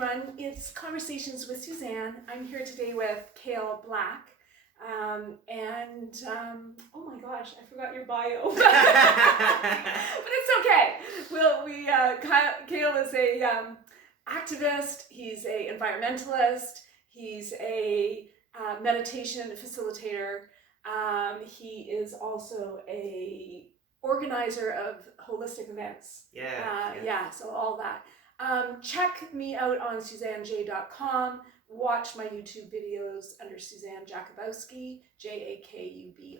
everyone. It's Conversations with Susanne. I'm here today with Kale Black. Oh my gosh, I forgot your bio. But it's okay. Kale is a activist. He's a environmentalist. He's a meditation facilitator. He is also a organizer of holistic events. Yeah. So all that. Check me out on SuzanneJ.com. Watch my YouTube videos under Susanne Jakubowski, Jakubowski,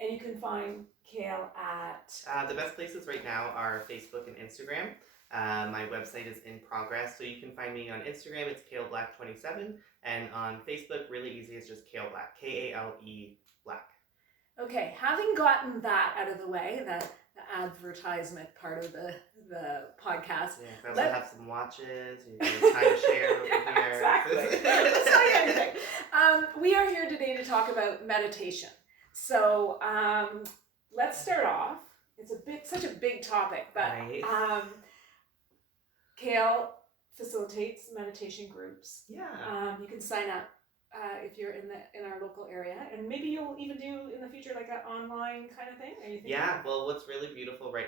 and you can find Kale at... The best places right now are Facebook and Instagram. My website is in progress, so you can find me on Instagram, it's KaleBlack27, and on Facebook, really easy, it's just Kale Black, Kale Black. Okay, having gotten that out of the way, the advertisement part of the podcast. Yeah, I also have some watches, you can timeshare over here. Exactly. Let's tell you anything. We are here today to talk about meditation. So let's start off. It's such a big topic, but right. Kale facilitates meditation groups. Yeah. You can sign up if you're in our local area, and maybe you'll even do in the future like an online kind of thing. Are you thinking? Yeah. Well, what's really beautiful, right?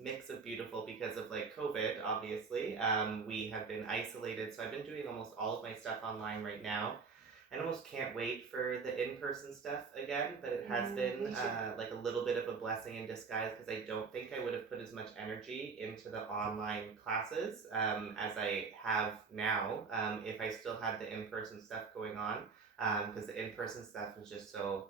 Mix of beautiful because of like COVID, obviously. We have been isolated, so I've been doing almost all of my stuff online right now. I almost can't wait for the in-person stuff again, but it has been like a little bit of a blessing in disguise because I don't think I would have put as much energy into the online classes as I have now if I still had the in-person stuff going on, because the in-person stuff was just so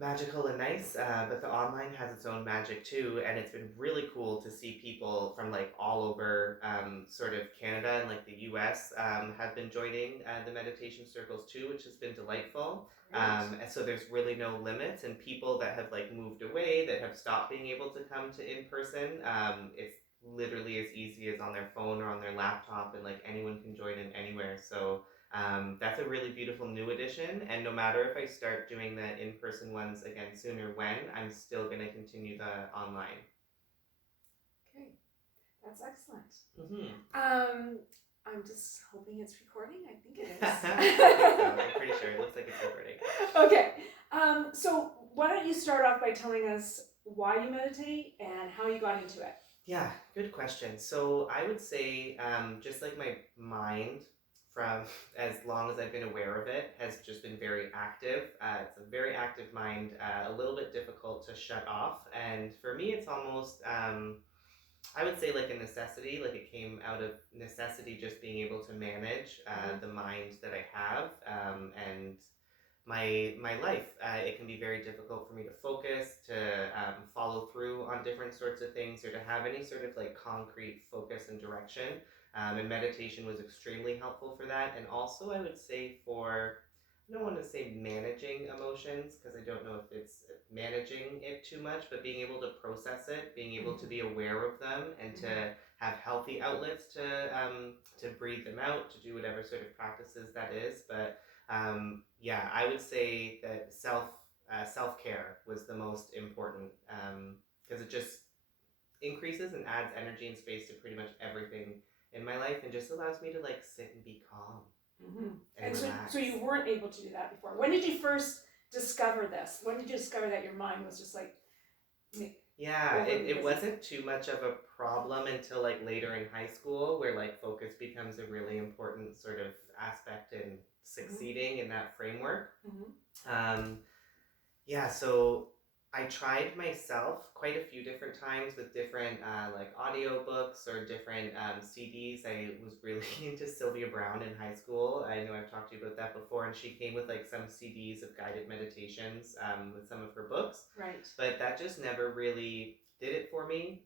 magical and nice, but the online has its own magic too, and it's been really cool to see people from like all over sort of Canada and like the US have been joining the meditation circles too, which has been delightful. And so there's really no limits, and people that have like moved away, that have stopped being able to come to in person, it's literally as easy as on their phone or on their laptop, and like anyone can join in anywhere. So that's a really beautiful new addition, and no matter if I start doing the in-person ones again soon or when, I'm still going to continue the online. Okay, that's excellent. Mm-hmm. I'm just hoping it's recording. I think it is. I'm pretty sure. It looks like it's recording. Okay, so why don't you start off by telling us why you meditate and how you got into it? Yeah, good question. So I would say just like my mind, from as long as I've been aware of it, has just been very active. It's a very active mind, a little bit difficult to shut off. And for me, it's almost, I would say like a necessity, like it came out of necessity, just being able to manage the mind that I have and my life. It can be very difficult for me to focus, to follow through on different sorts of things, or to have any sort of like concrete focus and direction. And meditation was extremely helpful for that. And also, I would say I don't want to say managing emotions, because I don't know if it's managing it too much, but being able to process it, being able to be aware of them, and to have healthy outlets to breathe them out, to do whatever sort of practices that is. But yeah, I would say that self-care was the most important, because it just increases and adds energy and space to pretty much everything in my life, and just allows me to like sit and be calm. And so you weren't able to do that before. When did you first discover this? When did you discover that your mind was just like... Yeah, it wasn't too much of a problem until like later in high school, where like focus becomes a really important sort of aspect in succeeding in that framework. Yeah, so I tried myself quite a few different times with different like audiobooks or different CDs. I was really into Sylvia Browne in high school. I know I've talked to you about that before, and she came with like some CDs of guided meditations with some of her books. Right. But that just never really did it for me.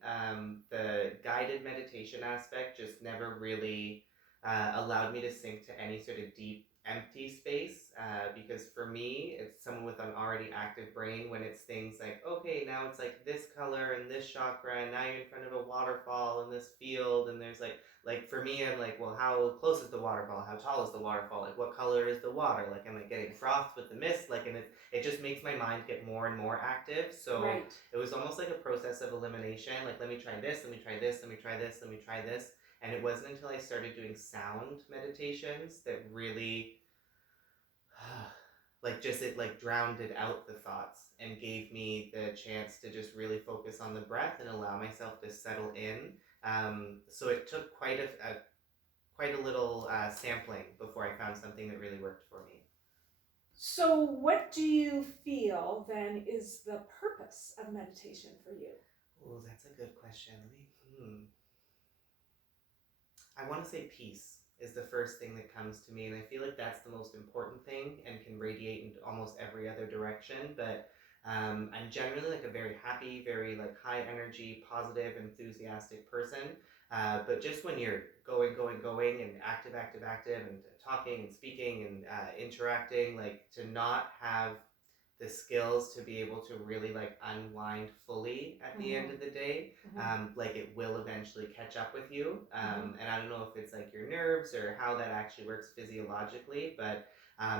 The guided meditation aspect just never really allowed me to sink to any sort of deep empty space, because for me, it's someone with an already active brain. When it's things like, okay, now it's like this color and this chakra, and now you're in front of a waterfall in this field, and there's like for me, I'm like, well, how close is the waterfall? How tall is the waterfall? Like, what color is the water? Like, am I getting frothed with the mist? Like, and it just makes my mind get more and more active. So it was almost like a process of elimination. Like, let me try this, let me try this, let me try this, let me try this. And it wasn't until I started doing sound meditations that really like just it like drowned it out the thoughts and gave me the chance to just really focus on the breath and allow myself to settle in. So it took quite a little sampling before I found something that really worked for me. So, what do you feel then is the purpose of meditation for you? Oh, that's a good question. I want to say peace is the first thing that comes to me, and I feel like that's the most important thing and can radiate into almost every other direction. But I'm generally like a very happy, very like high energy, positive, enthusiastic person. But just when you're going, and active, and talking and speaking and interacting, like to not have the skills to be able to really like unwind fully at the end of the day, like it will eventually catch up with you. And I don't know if it's like your nerves or how that actually works physiologically, but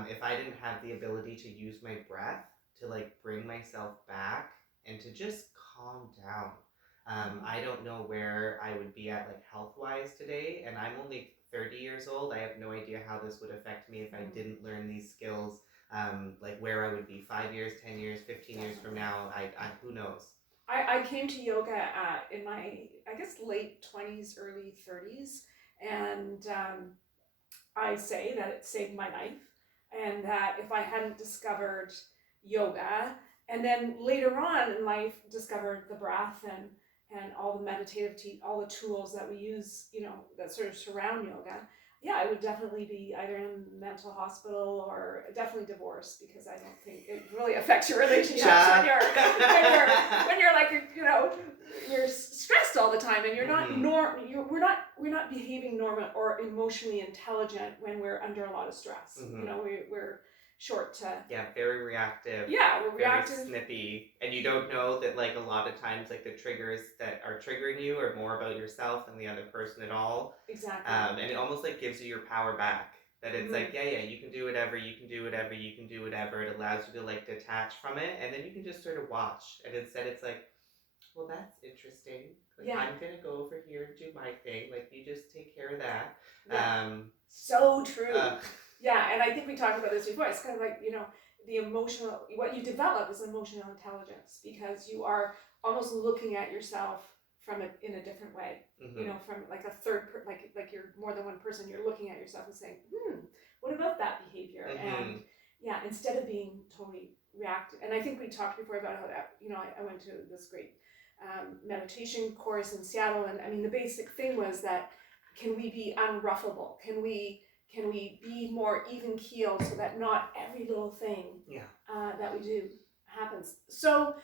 if I didn't have the ability to use my breath to like bring myself back and to just calm down, I don't know where I would be at like health wise today. And I'm only 30 years old. I have no idea how this would affect me if I didn't learn these skills, like where I would be 5 years, 10 years, 15 years from now. I who knows? I came to yoga in my, I guess, late 20s, early 30s, and I say that it saved my life, and that if I hadn't discovered yoga, and then later on in life discovered the breath and all the all the tools that we use, that sort of surround yoga, yeah, I would definitely be either in a mental hospital or definitely divorced, because I don't think it really affects your relationships when you're like, you're stressed all the time, and you're not we're not behaving normal or emotionally intelligent when we're under a lot of stress. We're short to very reactive. We're reactive, very snippy, and you don't know that like a lot of times like the triggers that are triggering you are more about yourself than the other person at all. Exactly. And it almost like gives you your power back, that it's like you can do whatever, you can do whatever, you can do whatever. It allows you to like detach from it, and then you can just sort of watch, and instead it's like, well, that's interesting, like I'm gonna go over here and do my thing, like you just take care of that. So true. Yeah, and I think we talked about this before. It's kind of like, the emotional, what you develop is emotional intelligence, because you are almost looking at yourself in a different way. From like a like you're more than one person, you're looking at yourself and saying, what about that behavior? And instead of being totally reactive. And I think we talked before about how that, I went to this great meditation course in Seattle, and I mean, the basic thing was that, can we be unruffable? Can we be more even keeled, so that not every little thing that we do happens? So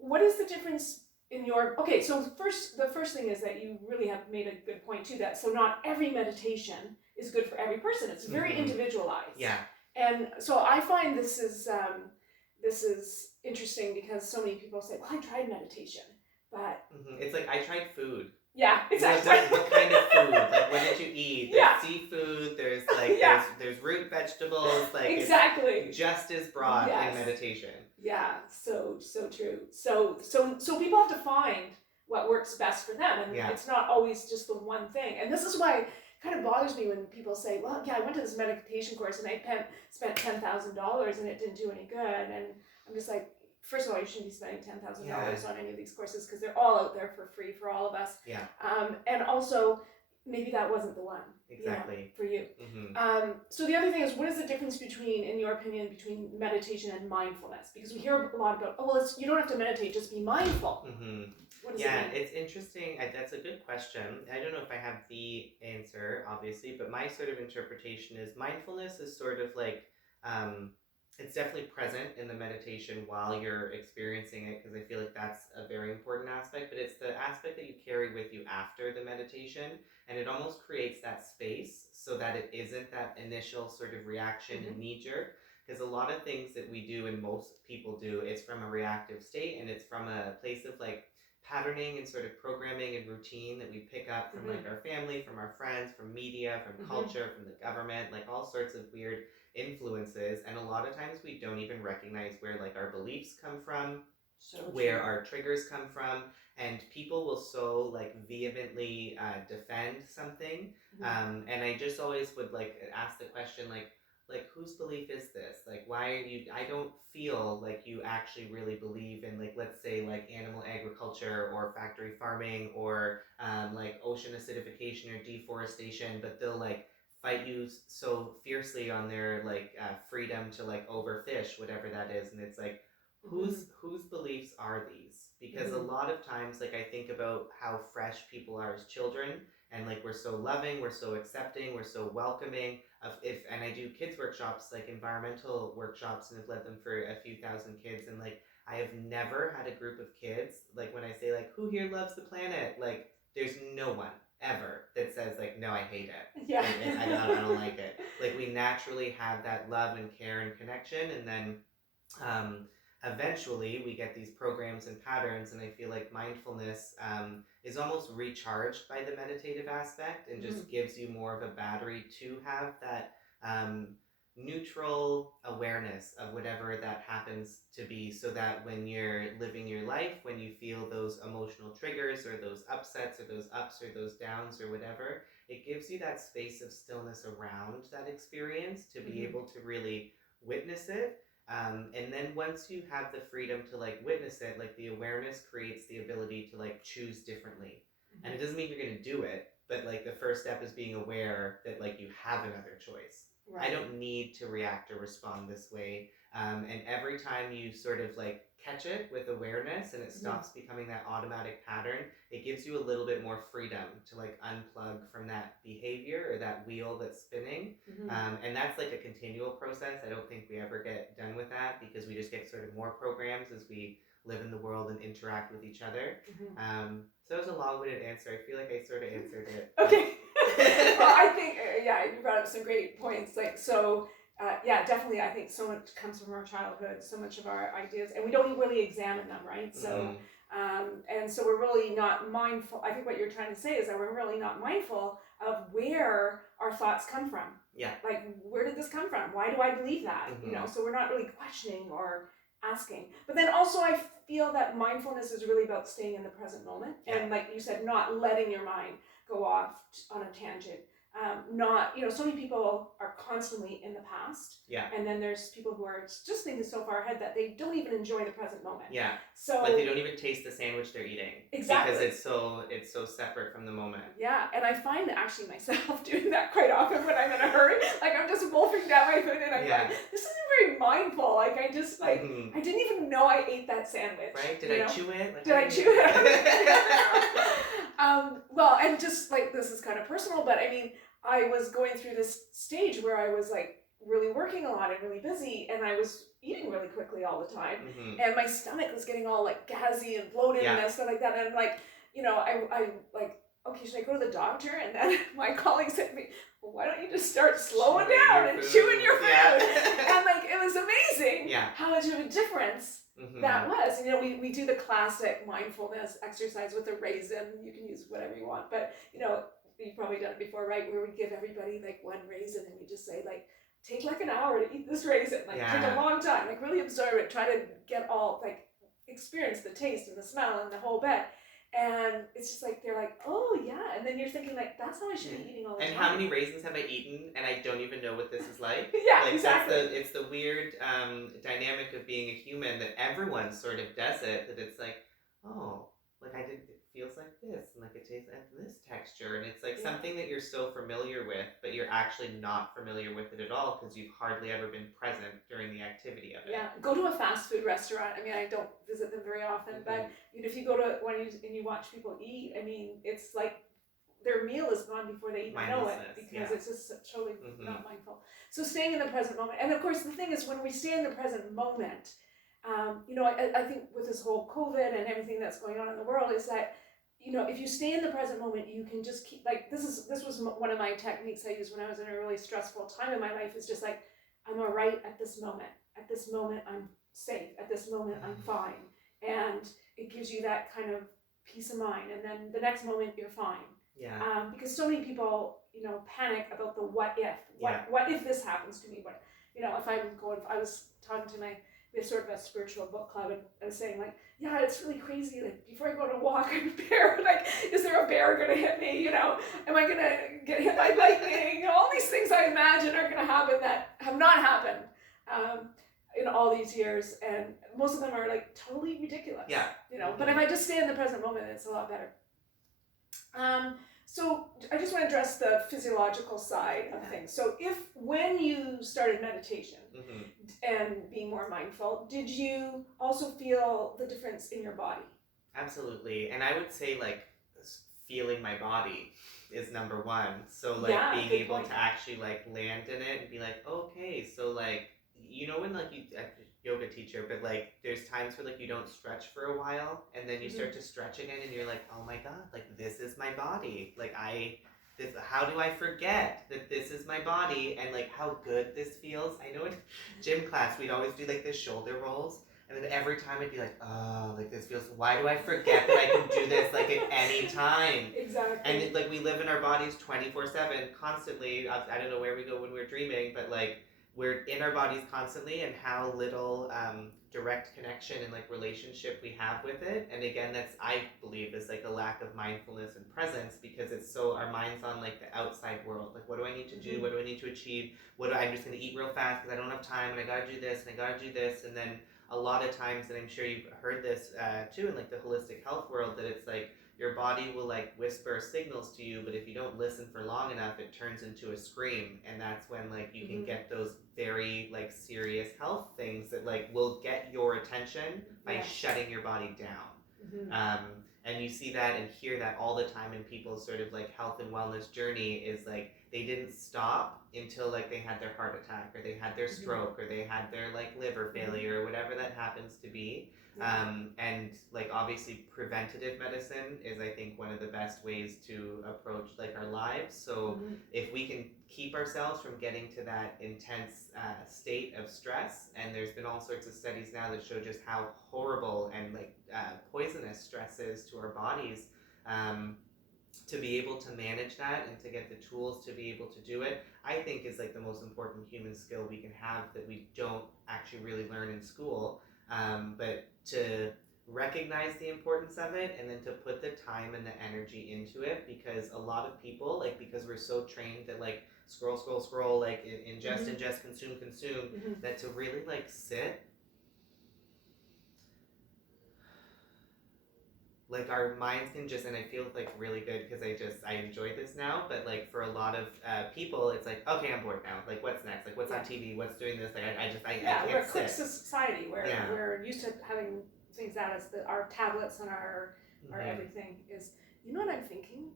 what is the difference in your, so the first thing is that you really have made a good point too, that so not every meditation is good for every person. It's very individualized. And so I find this is interesting, because so many people say, well, I tried meditation, but it's like, I tried food. Yeah, exactly. What kind of food? Like, what did you eat? There's seafood. There's like there's root vegetables. Like, exactly, it's just as broad in meditation. Yeah, so true. So people have to find what works best for them, and it's not always just the one thing. And this is why it kind of bothers me when people say, well, I went to this meditation course and I spent $10,000 and it didn't do any good. And I'm just like, first of all, you shouldn't be spending $10,000 on any of these courses, because they're all out there for free for all of us. And also, maybe that wasn't the one for you. So the other thing is, what is the difference between, in your opinion, between meditation and mindfulness? Because we hear a lot about, you don't have to meditate, just be mindful. What does it mean? It's interesting. That's a good question. I don't know if I have the answer, obviously, but my sort of interpretation is mindfulness is sort of like, it's definitely present in the meditation while you're experiencing it, because I feel like that's a very important aspect, but it's the aspect that you carry with you after the meditation, and it almost creates that space so that it isn't that initial sort of reaction and knee-jerk, because a lot of things that we do and most people do, it's from a reactive state, and it's from a place of like patterning and sort of programming and routine that we pick up from like our family, from our friends, from media, from culture, from the government, like all sorts of weird influences. And a lot of times we don't even recognize where like our beliefs come from, So where true. our triggers come from, and people will so like vehemently defend something, and I just always would like ask the question like whose belief is this? Like why are you? I don't feel like you actually really believe in, like, let's say like animal agriculture or factory farming or like ocean acidification or deforestation, but they'll like fight you so fiercely on their like freedom to like overfish, whatever that is, and it's like whose beliefs are these? Because a lot of times, like, I think about how fresh people are as children, and like we're so loving, we're so accepting, we're so welcoming of, if, and I do kids workshops, like environmental workshops, and have led them for a few thousand kids, and like I have never had a group of kids, like when I say like who here loves the planet, like there's no one ever that says like no, I hate it. Yeah. Like, I don't like it. Like we naturally have that love and care and connection, and then um, eventually we get these programs and patterns, and I feel like mindfulness is almost recharged by the meditative aspect, and just gives you more of a battery to have that um, neutral awareness of whatever that happens to be, so that when you're living your life, when you feel those emotional triggers or those upsets or those ups or those downs or whatever, it gives you that space of stillness around that experience to be able to really witness it. And then once you have the freedom to like witness it, like the awareness creates the ability to like choose differently. And it doesn't mean you're going to do it, but like the first step is being aware that like you have another choice. Right. I don't need to react or respond this way. And every time you sort of like catch it with awareness and it stops becoming that automatic pattern, it gives you a little bit more freedom to like unplug from that behavior or that wheel that's spinning. And that's like a continual process. I don't think we ever get done with that, because we just get sort of more programs as we live in the world and interact with each other. So it was a long-winded answer. I feel like I sort of answered it. Okay. Well, I think, yeah, you brought up some great points. Like, so, yeah, definitely, I think so much comes from our childhood, so much of our ideas, and we don't even really examine them, right? So, and so we're really not mindful. I think what you're trying to say is that we're really not mindful of where our thoughts come from. Yeah. Like, where did this come from? Why do I believe that? You know, so we're not really questioning or asking. But then also I feel that mindfulness is really about staying in the present moment. And like you said, not letting your mind go off on a tangent. Not, you know, so many people are constantly in the past. Yeah. And then there's people who are just thinking so far ahead that they don't even enjoy the present moment. Yeah. So like they don't even taste the sandwich they're eating. Exactly. Because it's so separate from the moment. Yeah, and I find actually myself doing that quite often when I'm in a hurry. Like I'm just wolfing down my food and I'm like, this isn't very mindful. Like I just like I didn't even know I ate that sandwich. Right? Did I chew it? Like, Did I chew it? Well, and just like this is kind of personal, but I mean, I was going through this stage where I was like really working a lot and really busy, and I was eating really quickly all the time, and my stomach was getting all like gassy and bloated and stuff like that. And I'm like, you know, I like, okay, should I go to the doctor? And then my colleague said to me, well, why don't you just start slowing down and chewing your food? And like, it was amazing how much of a difference that was. And, you know, we do the classic mindfulness exercise with a raisin. You can use whatever you want, but you know, you've probably done it before, right? Where we give everybody like one raisin and we just say like, take like an hour to eat this raisin, like take a long time, like really absorb it, try to get all, like experience the taste and the smell and the whole bit. And it's just like, they're like, oh yeah. And then you're thinking like, that's how I should be eating all the time. And how many raisins have I eaten and I don't even know what this is like? Yeah, like, exactly. It's the weird dynamic of being a human, that everyone sort of does it, that it's like, oh, like it feels like this, and like it tastes like this texture, and it's like something that you're so familiar with, but you're actually not familiar with it at all, because you've hardly ever been present during the activity of it. Yeah, go to a fast food restaurant. I mean, I don't visit them very often, but if you go to one and you watch people eat, I mean, it's like their meal is gone before they even know it, because it's just totally not mindful. So staying in the present moment. And of course, the thing is, when we stay in the present moment, you know, I think with this whole COVID and everything that's going on in the world, is that, you know, if you stay in the present moment, you can just keep, like, this was one of my techniques I used when I was in a really stressful time in my life, is just like, I'm all right at this moment. At this moment, I'm safe. At this moment, I'm fine. And it gives you that kind of peace of mind. And then the next moment, you're fine. Yeah. Because so many people, you know, panic about the what if. What if this happens to me? What, you know, if I was talking to my we have sort of a spiritual book club, and saying like, yeah, it's really crazy. Like before I go on a walk, I'm prepared. Like, is there a bear gonna hit me? You know, am I gonna get hit by lightning? You know, all these things I imagine are gonna happen that have not happened in all these years, and most of them are like totally ridiculous. Yeah. You know, but if I just stay in the present moment, it's a lot better. So I just want to address the physiological side of things. So when you started meditation and being more mindful, did you also feel the difference in your body? Absolutely. And I would say like feeling my body is number one. So like being able to actually like land in it and be like, okay, so like, you know, when like you yoga teacher, but like there's times where like you don't stretch for a while and then you start to stretch again and you're like, oh my god, like this is my body. Like how do I forget that this is my body and like how good this feels? I know in gym class we'd always do like the shoulder rolls. And then every time I'd be like, oh, like this feels, why do I forget that I can do this like at any time? Exactly. And like we live in our bodies 24/7 constantly. I don't know where we go when we're dreaming, but like we're in our bodies constantly, and how little direct connection and like relationship we have with it. And again, that's, I believe, is like a lack of mindfulness and presence, because it's so, our mind's on like the outside world. Like, what do I need to do? What do I need to achieve? I'm just gonna eat real fast because I don't have time, and I gotta do this, and I gotta do this. And then a lot of times, and I'm sure you've heard this too in like the holistic health world, that it's like your body will like whisper signals to you, but if you don't listen for long enough, it turns into a scream. And that's when like you can get those very like serious health things that like will get your attention by shutting your body down. And you see that and hear that all the time in people's sort of like health and wellness journey, is like they didn't stop until like they had their heart attack, or they had their stroke, or they had their like liver failure, or whatever that happens to be. And like obviously preventative medicine is, I think, one of the best ways to approach like our lives. So if we can keep ourselves from getting to that intense state of stress, and there's been all sorts of studies now that show just how horrible and like poisonous stress is to our bodies, to be able to manage that and to get the tools to be able to do it, I think is like the most important human skill we can have, that we don't actually really learn in school. But to recognize the importance of it, and then to put the time and the energy into it, because a lot of people, like, because we're so trained that like scroll, like ingest, consume, that to really like sit, like our minds can just, and I feel like really good because I enjoy this now, but like for a lot of people, it's like, okay, I'm bored now. Like, what's next? Like, what's on TV? What's doing this? Like, I can't we're a quick sit. society where we're used to having things at us, that our tablets and our everything is. You know what I'm thinking?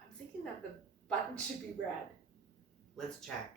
I'm thinking that the button should be red. Let's check.